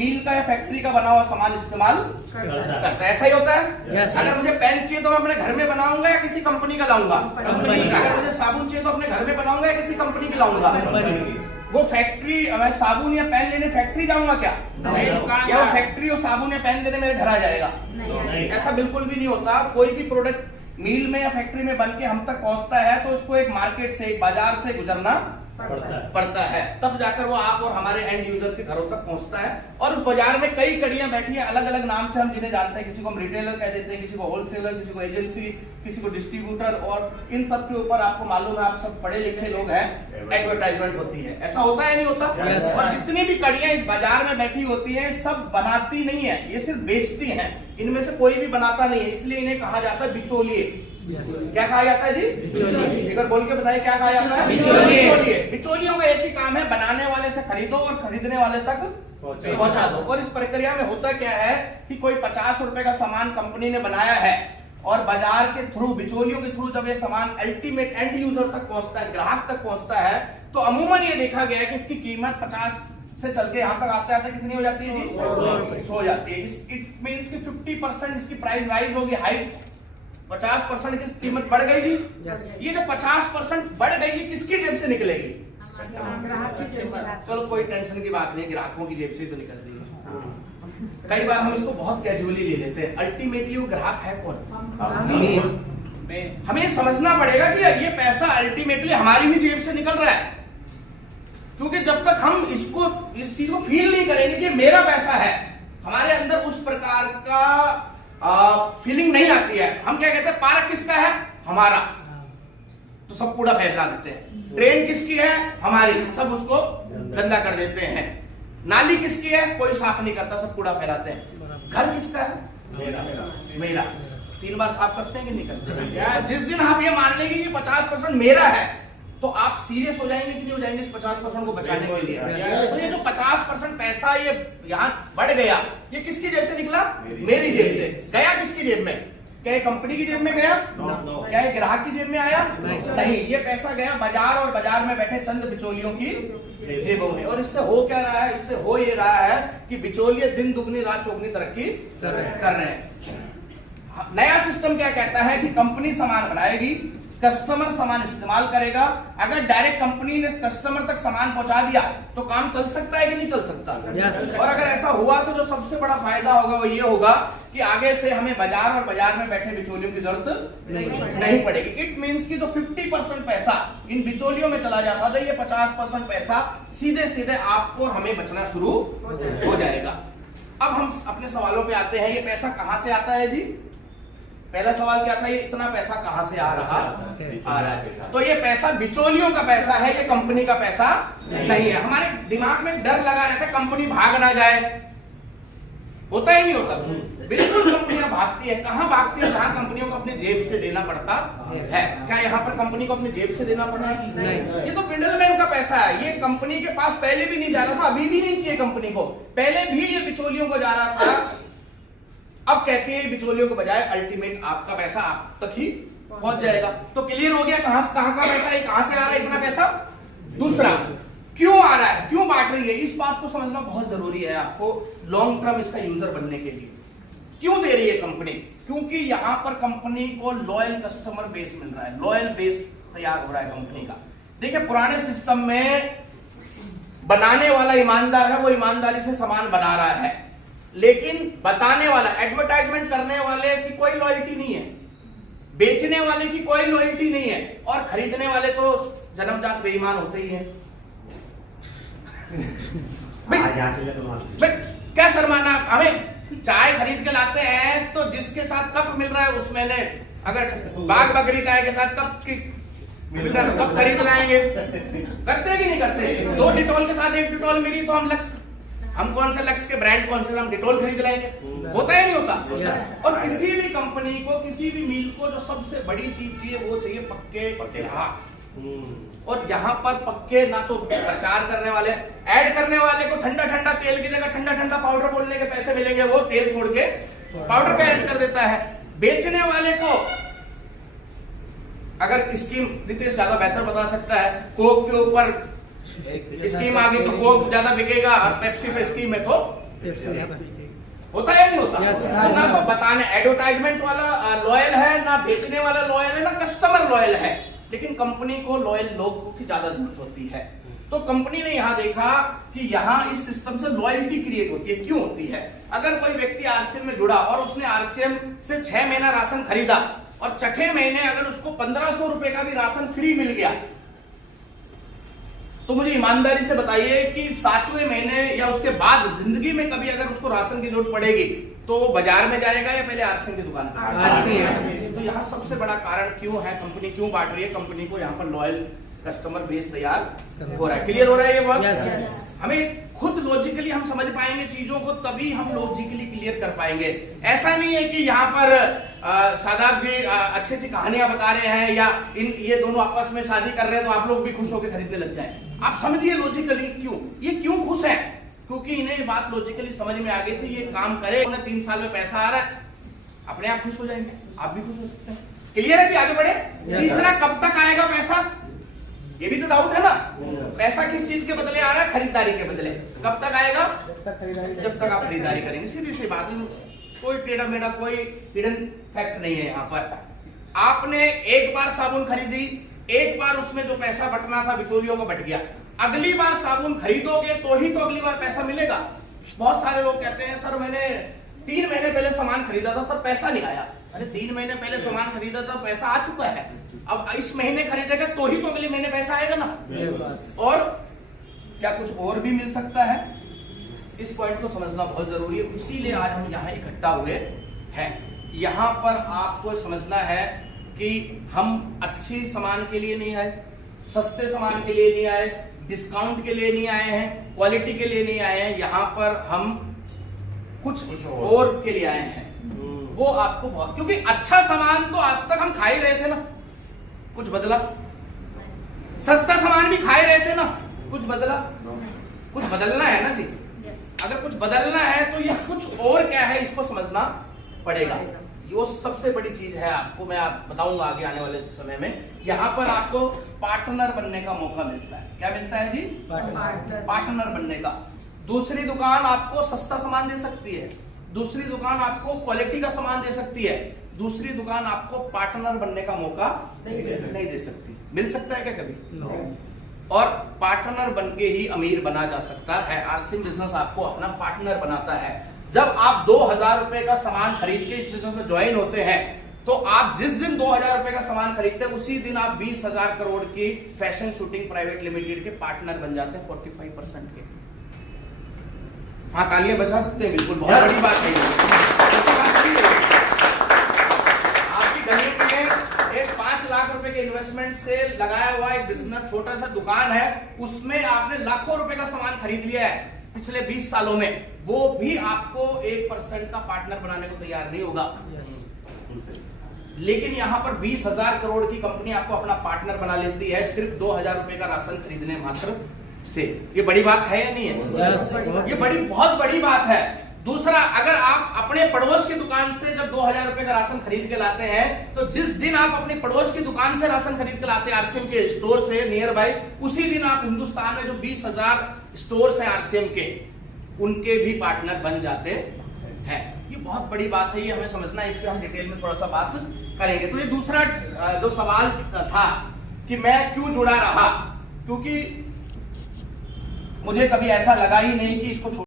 मील का या फैक्ट्री का बना हुआ सामान इस्तेमाल करता है। ऐसा ही होता है। Yes. अगर मुझे पेन चाहिए तो मैं अपने घर में बनाऊंगा या किसी कंपनी का लाऊंगा? अगर मुझे साबुन चाहिए तो अपने घर में बनाऊंगा या किसी कंपनी का लाऊंगा? वो फैक्ट्री, मैं साबुन या पेन लेने फैक्ट्री जाऊंगा क्या? या वो फैक्ट्री और साबुन या पेन देने मेरे घर आ जाएगा? ऐसा बिल्कुल भी नहीं होता। कोई भी प्रोडक्ट मिल में या फैक्ट्री में बन के हम तक पहुंचता है तो उसको एक मार्केट से, एक बाजार से गुजरना पड़ता है, तब जाकर वो आप और हमारे एंड यूजर के घरों तक पहुंचता है। और उस बाजार में कई कड़ियां बैठी हैं, अलग अलग नाम से हम जिन्हें जानते हैं। किसी को हम रिटेलर कह देते हैं, किसी को होलसेलर, किसी को एजेंसी, किसी को डिस्ट्रीब्यूटर, और इन सब के ऊपर आपको मालूम है, आप सब पढ़े लिखे लोग हैं, एडवर्टाइजमेंट होती है। ऐसा होता है नहीं होता? Yes. और जितनी भी कड़ियां इस बाजार में बैठी होती है, सब बनाती नहीं है, ये सिर्फ बेचती हैं। इनमें से कोई भी बनाता नहीं है, इसलिए इन्हें कहा जाता है बिचौलिए। क्या कहा जाता है जी? बिचौलिए। एक बार बोल के बताइए क्या कहा जाता है? बिचौलिए। बिचौलियों का एक ही काम है, बनाने वाले से खरीदो और खरीदने वाले तक पहुंचा दो। और इस प्रक्रिया में होता क्या है कि कोई 50 रुपए का सामान कंपनी ने बनाया है और बाजार के थ्रू, बिचौलियों के थ्रू जब ये सामान अल्टीमेट एंड यूजर तक पहुंचता है, ग्राहक तक पहुंचता है, तो अमूमन ये देखा गया है कि इसकी कीमत 50 से चल के यहाँ तक आते आते कितनी हो जाती है जी? 100 हो जाती है। इट मींस कि 50% इसकी प्राइस राइज होगी, हाई 50% की कीमत बढ़ गई जी। ये जो 50% बढ़ गई, ये किसकी जेब से निकलेगी? चलो कोई टेंशन की बात नहीं, ग्राहकों की जेब से ही तो निकल रही है। कई बार हम इसको बहुत कैजुअली ले लेते हैं। अल्टीमेटली वो ग्राहक है कौन? हमें समझना पड़ेगा कि ये पैसा अल्टीमेटली हमारी ही जेब से निकल रहा है, क्योंकि जब तक हम इसको, इस चीज को फील नहीं करेंगे कि मेरा पैसा है, हमारे अंदर उस प्रकार का फीलिंग नहीं आती है। हम क्या कहते हैं, पार्क किसका है? हमारा, तो सब कूड़ा फैला देते हैं। ट्रेन किसकी है? हमारी, सब उसको गंदा कर देते हैं। नाली किसकी है? कोई साफ नहीं करता, सब कूड़ा फैलाते हैं। घर किसका है? मेरा। 3 बार साफ करते हैं कि नहीं करते? जिस दिन आप ये मान लेंगे कि 50% मेरा है, तो आप सीरियस हो जाएंगे कि नहीं हो जाएंगे इस 50% को बचाने के लिए? तो ये जो 50% पैसा ये यहाँ बढ़ गया, ये किसकी जेब से निकला? मेरी जेब से। गया किसकी जेब में? क्या ये कंपनी की जेब में गया? क्या ये ग्राहक की जेब में आया? नहीं, ये पैसा गया बाजार और बाजार में बैठे चंद बिचौलियों की जेबों में। और इससे हो क्या रहा है? इससे हो ये रहा है कि बिचौलिए दिन दुगनी रात चौगनी तरक्की कर रहे हैं। नया सिस्टम क्या कहता है कि कंपनी सामान बनाएगी, कस्टमर सामान इस्तेमाल करेगा। अगर डायरेक्ट कंपनी ने कस्टमर तक सामान पहुंचा दिया तो काम चल सकता है कि नहीं चल सकता? और अगर ऐसा हुआ तो जो सबसे बड़ा फायदा होगा वो ये होगा कि आगे से हमें बाजार और बाजार में बैठे बिचौलियों की जरूरत नहीं पड़ेगी। इट मींस कि जो 50% पैसा इन बिचौलियों में चला जाता था, ये 50% पैसा सीधे सीधे आपको हमें बचना शुरू हो जाएगा। अब हम अपने सवालों पे आते हैं। ये पैसा कहां से आता है जी? पहला सवाल क्या था? ये इतना पैसा कहां से आ रहा है? तो ये पैसा बिचौलियों का पैसा है, ये कंपनी का पैसा नहीं है। हमारे दिमाग में डर लगा रहता है कंपनी भाग ना जाए, होता ही नहीं होता। बिल्कुल कंपनियां भागती है। कहां भागती है? जहां कंपनियों को अपने जेब से देना पड़ता है। क्या यहाँ पर कंपनी को अपनी जेब से देना पड़ रहा है? नहीं। ये तो मिडलमैन का पैसा है। ये कंपनी के पास पहले भी नहीं जा रहा था, अभी भी नहीं चाहिए कंपनी को। पहले भी ये बिचौलियों को जा रहा था। अब कहते हैं बिचौलियों के बजाय अल्टीमेट आपका पैसा आप तक ही पहुंच जाएगा। तो क्लियर हो गया कहां का पैसा है, कहां से आ रहा है इतना पैसा। दूसरा, क्यों आ रहा है, क्यों बांट रही है, इस बात को समझना बहुत जरूरी है आपको लॉन्ग टर्म इसका यूजर बनने के लिए। क्यों दे रही है कंपनी? क्योंकि यहां पर कंपनी को लॉयल कस्टमर बेस मिल रहा है, लॉयल बेस तैयार हो रहा है कंपनी का। देखिए पुराने सिस्टम में बनाने वाला ईमानदार है, वो ईमानदारी से सामान बना रहा है, लेकिन बताने वाला, एडवर्टाइजमेंट करने वाले की कोई लॉयल्टी नहीं है, बेचने वाले की कोई लॉयल्टी नहीं है, और खरीदने वाले तो जन्मजात बेईमान होते ही हैं। क्या शर्माना, हमें चाय खरीद के लाते हैं तो जिसके साथ कप मिल रहा है उसमें ने, अगर बाग बकरी चाय के साथ कप की मिल रहा है कप खरीद लाएंगे। करते कि नहीं करते? 2 डिटॉल के साथ 1 डिटॉल मिली तो हम कौन से लक्स के ब्रांड कौन से, हम डिटॉल खरीद लाएंगे। होता है नहीं होता? और किसी भी कंपनी को, किसी भी मिल को जो सबसे बड़ी चीज चाहिए वो चाहिए पक्के ग्राहक। और यहाँ पर पक्के ना तो प्रचार करने वाले, ऐड करने वाले को ठंडा ठंडा तेल की जगह ठंडा ठंडा पाउडर बोलने के पैसे मिलेंगे, वो तेल छोड़ के पाउडर का ऐड कर देता है। बेचने वाले को अगर स्कीम, रितेश ज्यादा बेहतर बता सकता है, कोक के ऊपर स्कीम आ गई तो कोक ज्यादा बिकेगा और पेप्सी पे स्कीम है तो होता है नहीं होता? तो ना तो बताने एडवर्टाइजमेंट वाला लॉयल है, ना बेचने वाला लॉयल है, ना कस्टमर लॉयल है, लेकिन कंपनी को लॉयल लोगों की ज्यादा जरूरत होती है। तो कंपनी ने यहां देखा कि यहां इस सिस्टम से लॉयल्टी क्रिएट होती है। क्यों होती है? अगर कोई व्यक्ति आरसीएम में जुड़ा और उसने आरसीएम से 6 महीना राशन खरीदा और छठे महीने अगर उसको 1500 रुपए का भी राशन फ्री मिल गया, तो मुझे ईमानदारी से बताइए कि 7वें महीने या उसके बाद जिंदगी में कभी अगर उसको राशन की जरूरत पड़ेगी तो वो बाजार में जाएगा या पहले आरसीएम की दुकान पर? तो यहाँ सबसे बड़ा कारण क्यों है, कंपनी क्यों बांट रही है? कंपनी को यहाँ पर लॉयल कस्टमर बेस तैयार हो रहा है। क्लियर हो रहा है ये बात? हमें खुद लॉजिकली हम समझ पाएंगे चीजों को, तभी हम लॉजिकली क्लियर कर पाएंगे। ऐसा नहीं है कि यहाँ पर शादाब जी अच्छी अच्छी कहानियां बता रहे हैं या ये दोनों आपस में शादी कर रहे हैं तो आप लोग भी खुश होकर खरीदने लग जाएं। आप समझिए लॉजिकली ये क्यों खुश है, क्योंकि इन्हें ये बात लॉजिकली समझ में आ गई थी, ये काम करे, उन्हें 3 साल में पैसा आ रहा है, अपने आप खुश हो जाएंगे, आप भी खुश हो सकते हैं। क्लियर है कि आगे बढ़े? तीसरा, कब तक आएगा पैसा? ये भी तो डाउट है ना। पैसा किस चीज के बदले आ रहा है? खरीदारी के बदले। कब तक आएगा? जब तक आप खरीदारी करेंगे। सीधी सी बात है, कोई टेढ़ा मेढ़ा कोई हिडन फैक्ट नहीं है यहाँ पर। आपने एक बार साबुन खरीदी, एक बार उसमें जो पैसा बटना था बिचौलियों को बट गया, अगली बार साबुन खरीदोगे तो ही तो अगली बार पैसा मिलेगा। बहुत सारे लोग कहते हैं सर मैंने 3 महीने पहले सामान खरीदा था, सर पैसा नहीं आया। अरे 3 महीने पहले सामान खरीदा था, पैसा आ चुका है, अब इस महीने खरीदेगा तो ही तो अगले महीने पैसा आएगा ना। और क्या कुछ और भी मिल सकता है? इस पॉइंट को समझना बहुत जरूरी है, इसीलिए आज हम यहाँ इकट्ठा हुए हैं। यहाँ पर आपको समझना है कि हम अच्छी सामान के लिए नहीं आए, सस्ते सामान के लिए नहीं आए, डिस्काउंट के लिए नहीं आए हैं, क्वालिटी के लिए नहीं आए हैं। यहाँ पर हम कुछ और के लिए आए हैं। वो आपको बहुत, क्योंकि अच्छा सामान तो आज तक हम खा ही रहे थे ना, कुछ बदला? सस्ता सामान भी खा ही रहे थे ना, कुछ बदला? कुछ बदलना है ना जी। अगर कुछ बदलना है तो ये कुछ और क्या है, इसको समझना पड़ेगा। ये सबसे बड़ी चीज है, आपको मैं बताऊंगा आगे आने वाले समय में। यहाँ पर आपको पार्टनर बनने का मौका मिलता है। क्या मिलता है जी? पार्टनर बनने का। दूसरी दुकान आपको सस्ता सामान दे सकती है, दूसरी दुकान आपको क्वालिटी का सामान दे सकती है, दूसरी दुकान आपको पार्टनर बनने का मौका नहीं दे सकती। मिल सकता है क्या कभी? और पार्टनर बनके ही अमीर बना जा सकता है। आरसीएम बिजनेस आपको अपना पार्टनर बनाता है। जब आप 2000 रुपए का सामान खरीद के इस बिजनेस में ज्वाइन होते हैं, तो आप जिस दिन 2000 रुपए का सामान खरीदते हैं उसी दिन आप 20,000 करोड़ की फैशन शूटिंग प्राइवेट लिमिटेड के पार्टनर बन जाते हैं, 45% के। हाँ, तालियां बजा सकते हैं, बिल्कुल बहुत बड़ी बात है। आपकी गली में एक 5 लाख रुपए के इन्वेस्टमेंट से लगाया हुआ एक बिजनेस, छोटा सा दुकान है, उसमें आपने लाखों रुपए का सामान खरीद लिया है पिछले 20 सालों में, वो भी आपको 1% का पार्टनर बनाने को तैयार नहीं होगा। लेकिन यहाँ पर 20,000 करोड़ की कंपनी आपको अपना पार्टनर बना लेती है सिर्फ 2,000 रुपए का राशन खरीदने मात्र से। ये बड़ी बात है या नहीं है? ये बहुत बड़ी बात है। दूसरा, अगर आप अपने पड़ोस की दुकान से जब 2,000 रुपए का राशन खरीद के लाते हैं, तो जिस दिन आप अपने पड़ोस की दुकान से राशन खरीद के लाते हैं आरसीएम के स्टोर से नियर बाय, उसी दिन आप हिंदुस्तान में जो 20,000 स्टोर्स हैं आरसीएम के, उनके भी पार्टनर बन जाते हैं। ये बहुत बड़ी बात है, ये हमें समझना है। इस पे हम डिटेल में थोड़ा सा बात करेंगे। तो ये दूसरा जो सवाल था कि मैं क्यों जुड़ा रहा, क्योंकि मुझे कभी ऐसा लगा ही नहीं कि इसको